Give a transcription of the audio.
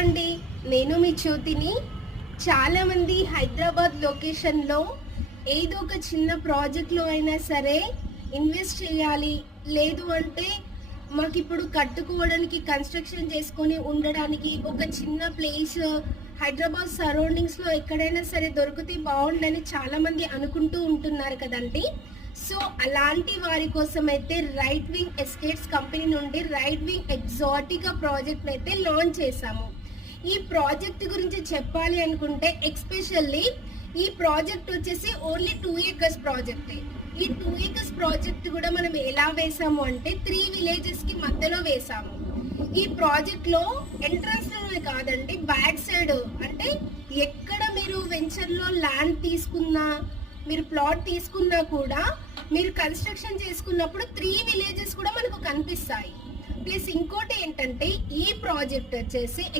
అండి, నేను మీ జ్యోతిని. చాలామంది హైదరాబాద్ లొకేషన్లో ఏదో ఒక చిన్న ప్రాజెక్ట్లో అయినా సరే ఇన్వెస్ట్ చేయాలి, లేదు అంటే మాకు ఇప్పుడు కట్టుకోవడానికి కన్స్ట్రక్షన్ చేసుకొని ఉండడానికి ఒక చిన్న ప్లేస్ హైదరాబాద్ సరౌండింగ్స్లో ఎక్కడైనా సరే దొరికితే బాగుండని చాలామంది అనుకుంటూ ఉంటున్నారు కదండి. సో అలాంటి వారి కోసం అయితే రైట్ వింగ్ ఎస్టేట్స్ కంపెనీ నుండి రైట్ వింగ్ ఎగ్జాటికా ప్రాజెక్ట్ అయితే లాంచ్ చేశాము. ఈ ప్రాజెక్ట్ గురించి చెప్పాలి అనుకుంటే ఎక్స్పెషల్లీ ఈ ప్రాజెక్ట్ వచ్చేసి ఓన్లీ 2 acres ప్రాజెక్టే. ఈ 2 acres ప్రాజెక్ట్ కూడా మనం ఎలా వేసాము అంటే 3 villages కి మధ్యలో వేసాము. ఈ ప్రాజెక్ట్ లో ఎంట్రన్స్ లోనే కాదండి, బ్యాక్ సైడ్ అంటే ఎక్కడ మీరు వెంచర్ లో ల్యాండ్ తీసుకున్నా, మీరు ప్లాట్ తీసుకున్నా కూడా మీరు కన్స్ట్రక్షన్ చేసుకున్నప్పుడు 3 villages కూడా మనకు కనిపిస్తాయి. ప్లస్ ఇంకోటి ఏంటంటే ఈ ప్రాజెక్ట్ వచ్చేసి